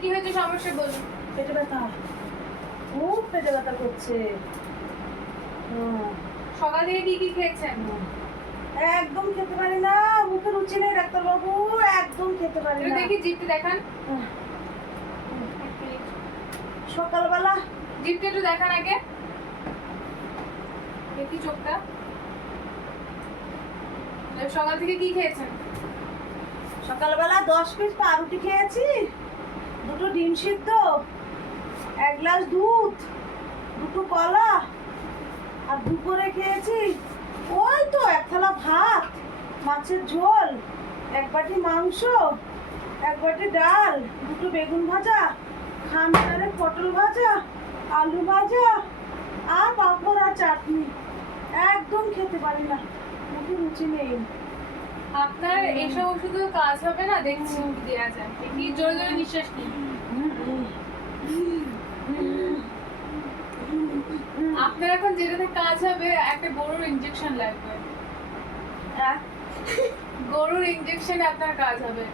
কি হয়েছে সমস্যা বলুন। পেটে ব্যথা। খুব পেটে ব্যথা করছে। সকাল থেকে কি কি খেয়েছেন? একদম খেতে পারি না মুখে রুচি নেই ডাক্তারবাবু একদম খেতে পারি না। দেখি দেখান। সকালবেলা। জিপটা একটু দেখান আগে। দেখি চোখটা। সকাল থেকে কি খেয়েছেন? সকালবেলা দশ পিস পাউরুটি খেয়েছি দুটো ডিম সিদ্ধ, এক গ্লাস দুধ, দুটো কলা আর দুপুরে খেয়েছি। ওই তো এক থালা ভাত, মাছের ঝোল, এক বাটি মাংস, এক বাটি ডাল, দুটো বেগুন ভাজা খানটারে পটল ভাজা, আলু ভাজা আর পাঁপড় আর চাটনি। একদম খেতে পারি না, মুখে রুচি নেই। আপনার এইসব ওষুধে কাজ হবে না? দেখছি দেওয়া যায় কি জোরে জোরে নিঃশ্বাস নিন। আপনার এখন যেটাতে কাজ হবে একটা গরুর ইঞ্জেকশন লাগবে। হ্যাঁ। গরুর ইঞ্জেকশন আপনার কাজ হবে।